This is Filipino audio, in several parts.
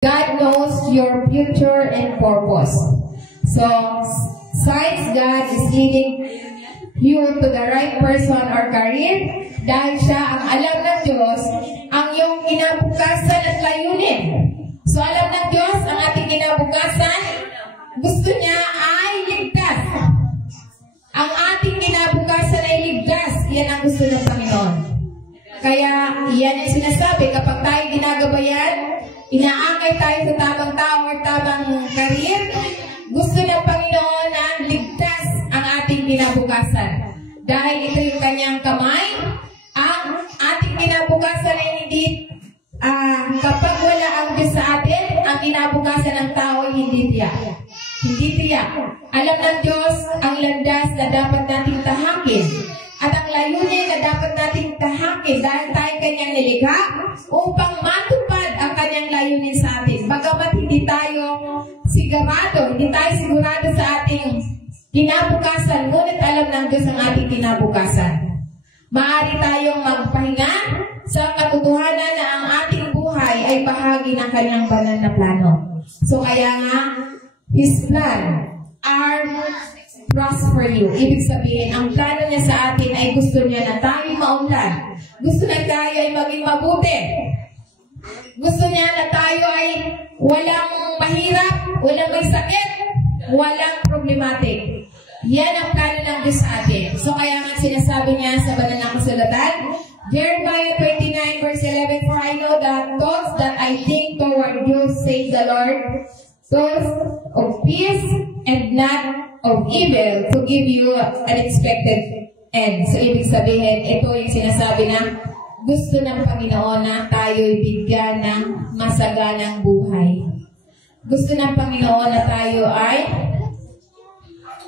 God knows your future and purpose. So, since God is leading you to the right person or career, dahil siya ang alam ng Diyos, ang iyong kinabukasan at layunin. So, alam ng Diyos ang ating kinabukasan, gusto niya ay ligtas. Ang ating kinabukasan ay ligtas. Yan ang gusto ng Panginoon. Kaya, yan ang sinasabi, kapag tayo ginagabayan, inaakay tayo sa tamang tao o tamang career, gusto ng Panginoon na ligtas ang ating kinabukasan. Dahil ito yung kanyang kamay, ang ating kinabukasan ay hindi, kapag wala ang Diyos sa atin, ang kinabukasan ng tao ay hindi tiyak. Hindi tiyak. Alam ng Diyos ang landas na dapat nating tahakin. At ang layunin na dapat nating tahakin dahil tayo kanyang nilikha upang matupad ang kanyang layunin sa atin. Bagamat hindi tayo sigurado sa ating kinabukasan, ngunit alam ng Diyos ang ating kinabukasan. Maaari tayong magpahinga sa katotohanan na ang ating buhay ay bahagi ng kanyang banal na plano. So kaya nga, His plan are prosper you. Ibig sabihin, ang plano niya sa atin ay gusto niya na tayo maunlad. Gusto na tayo ay maging mabuti. Gusto niya na tayo ay walang mahirap, walang may sakit, walang problematic. Yan ang plano ng Diyos sa atin. So kaya nga sinasabi niya sa banal na kasulatan, Jeremiah 29 verse 11, for I know the thoughts that I think toward you, says the Lord, thoughts of peace and not of evil, to give you an expected end. So, ibig sabihin, ito yung sinasabi na gusto ng Panginoon na tayo'y bigyan ng masaganang buhay. Gusto ng Panginoon na tayo ay,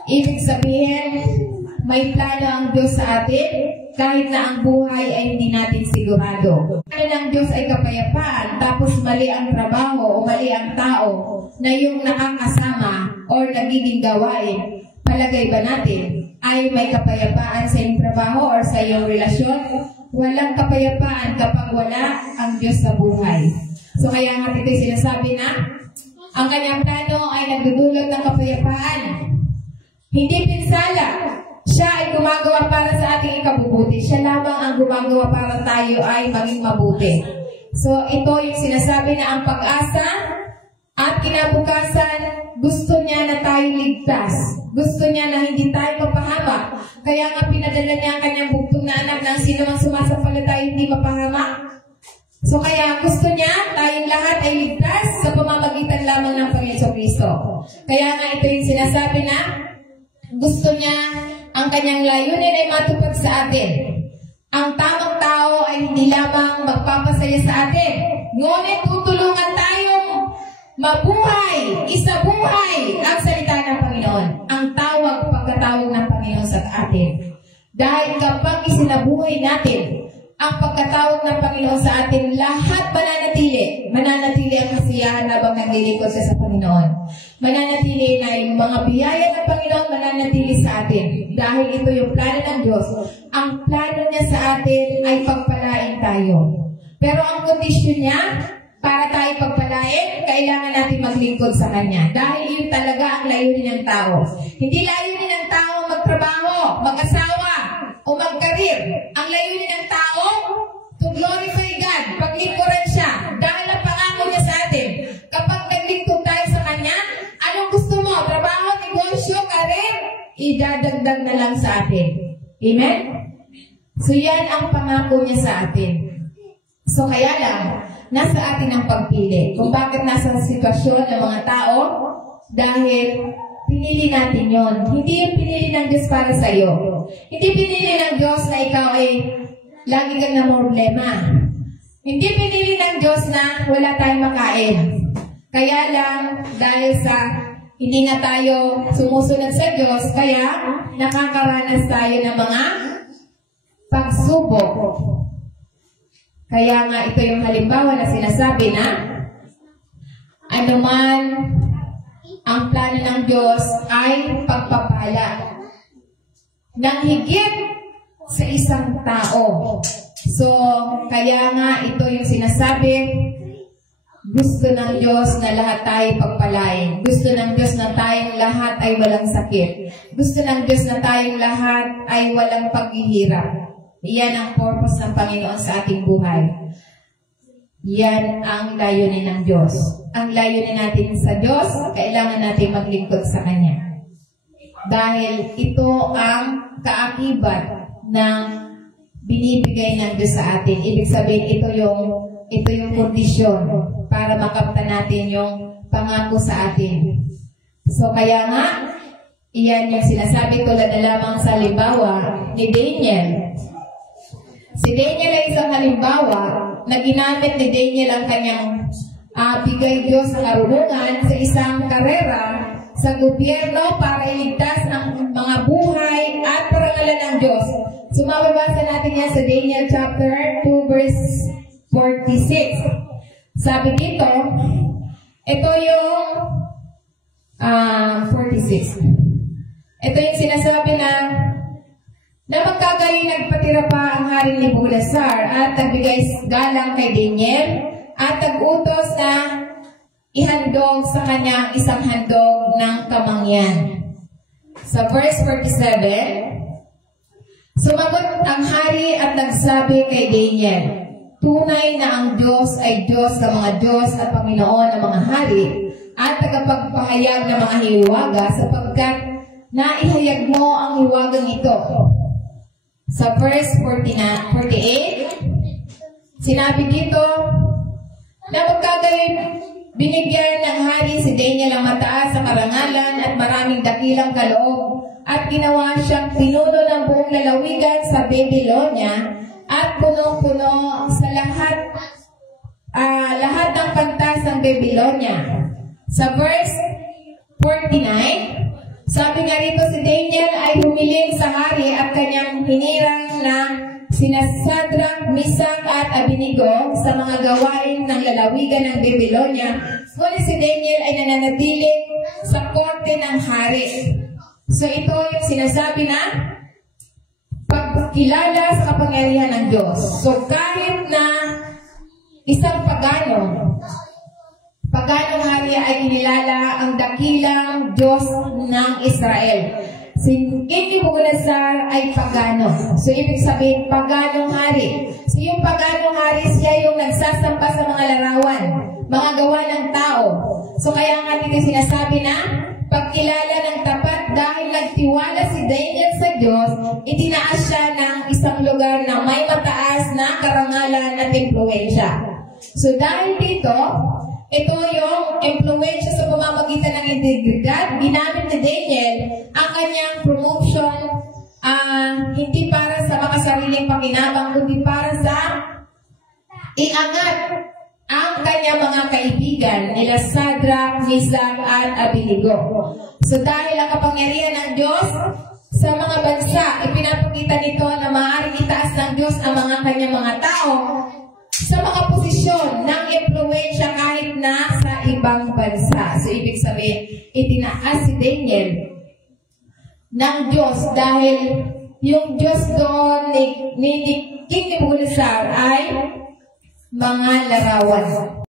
ibig sabihin, may plano ang Diyos sa atin, kahit na ang buhay ay hindi natin sigurado. Plano ng Diyos ay kapayapaan, tapos mali ang trabaho o mali ang tao na yung nakakasama o nagiging gawain. Palagay ba natin ay may kapayapaan sa iyong trabaho o sa iyong relasyon? Walang kapayapaan kapag wala ang Diyos sa buhay. So kaya nga ito sinasabi na ang kanyang plano ay nagdudulot ng kapayapaan. Hindi pinsala. Siya ay gumagawa para sa ating ikabubuti. Siya lamang ang gumagawa para tayo ay maging mabuti. So ito yung sinasabi na ang pag-asa at kinabukasan, gusto niya na tayo ligtas. Gusto niya na hindi tayo mapahamak. Kaya nga pinadala niya ang kanyang bugtong na anak ng sino mang sumasampalataya hindi mapahamak. So kaya gusto niya tayong lahat ay ligtas sa pamamagitan lamang ng Panginoon Kristo. Kaya nga ito yung sinasabi na gusto niya ang kanyang layunin ay matupad sa atin. Ang tamang tao ay hindi lamang magpapasaya sa atin, ngunit tutulungan tayong mabuhay, isabuhay ang salita ng Panginoon. Ang pagkatawag ng Panginoon sa atin. Dahil kapag isinabuhay natin ang pagkatawag ng Panginoon sa atin, lahat mananatili. Mananatili ang kasiyahan habang naglilingkod sa Panginoon. Mananatili na yung mga biyaya ng Panginoon, mananatili sa atin. Dahil ito yung plano ng Diyos. Ang plano niya sa atin ay pagpalain tayo. Pero ang kondisyon niya, para tayo pagpalain, kailangan natin maglingkod sa Kanya. Dahil yun talaga ang layunin ng tao. Hindi layunin ng tao magtrabaho, mag-asawa, o mag-career. Ang layunin ng tao, to glorify God, paglingkuran siya. Dahil ang pangako niya sa atin, kapag naglingkod tayo sa Kanya, anong gusto mo? Trabaho, negosyo, career? Idadagdag na lang sa atin. Amen? So yan ang pangako niya sa atin. So kaya lang, nasa atin ang pagpili. Kung bakit nasa sitwasyon ng mga tao, dahil pinili natin yon. Hindi yung pinili ng Diyos para sa iyo. Hindi pinili ng Diyos na ikaw ay lagi kang na problema. Hindi pinili ng Diyos na wala tayong makain. Kaya lang, dahil sa hindi na tayo sumusunod sa Diyos, kaya nakakaranas tayo ng mga pagsubok. Kaya nga ito yung halimbawa na sinasabi na anuman ang plano ng Diyos ay pagpapala ng higit sa isang tao. So, kaya nga ito yung sinasabi Gusto ng Diyos na lahat tayo pagpalain. Gusto ng Diyos na tayong lahat ay walang sakit. Gusto ng Diyos na tayong lahat ay walang paghihirap. Iyan ang purpose ng Panginoon sa ating buhay. Yan ang layunin ng Diyos. Ang layunin natin sa Diyos, kailangan natin maglingkod sa Kanya. Dahil ito ang kaakibat ng binibigay ng Diyos sa atin. Ibig sabihin, ito yung kondisyon para makapta natin yung pangako sa atin. So, kaya nga, iyan yung sinasabi tulad na lamang sa halimbawa ni Daniel. Si Daniel ay isang halimbawa na ginamit ni Daniel ang kanyang bigay Diyos ng karunungan sa isang karera sa gobyerno para iligtas ang mga buhay at parangalan ng Diyos. So, mababasa natin yan sa Daniel chapter 2 verse 46. Sabi dito, ito yung 46. Ito yung sinasabi na magkagayon nagpatira pa ang haring Nebukadnezar at nagbigay galang kay Daniel at nag-utos na ihandog sa kanya isang handog ng kamangyan. Sa verse 47, sumagot ang hari at nagsabi kay Daniel, tunay na ang Diyos ay Diyos ng mga Diyos at Panginoon ng mga hari at tagapagpahayag ng mga hiwaga sapagkat naihayag mo ang hiwagang ito. Sa verse 48, sinabi dito na magkagayon binigyan ng hari si Daniel ang mataas sa karangalan at maraming dakilang kaloob at ginawa siyang pinuno ng buong lalawigan sa Babylonia at punong-puno sa lahat ng pantas ng Babylonia. Sa verse 49, sabi nga rito si Daniel ay humiling sa hari at kanyang hinirang na sina Sadrach, Mesach at Abednego sa mga gawain ng lalawigan ng Babylonia. Ngunit si Daniel ay nananatili sa korte ng hari. So ito yung sinasabi na pagkilala sa kapangyarihan ng Diyos. So kahit na isang paganong hari ay inilala ang dakilang Diyos ng Israel. Si King Nebukadnezar ay pagano. So ibig sabihin, paganong hari. So yung paganong hari, siya yung nagsasampa sa mga larawan, mga gawa ng tao. So kaya nga dito sinasabi na pagkilala ng tapat dahil nagtiwala si Daniel sa Diyos, itinaas siya ng isang lugar na may mataas na karangalan at impluwensya. So dahil dito, ito yung impluwensya sa pamamagitan ng integridad. Ginamit ni Daniel ang kanyang promotion hindi para sa makasariling pakinabang, kundi para sa iangat ang kanyang mga kaibigan nila Sadrach, Mesach at Abednego. So dahil ang kapangyarihan ng Diyos sa mga bansa, ipinapakita nito na maaaring itaas ng Diyos ang mga kanyang mga tao sa mga posisyon ng impluwensya kahit na sa ibang bansa. So, ibig sabihin, itinaas si Daniel ng Diyos dahil yung Diyos doon ni King Nebukadnezar ay mga larawan.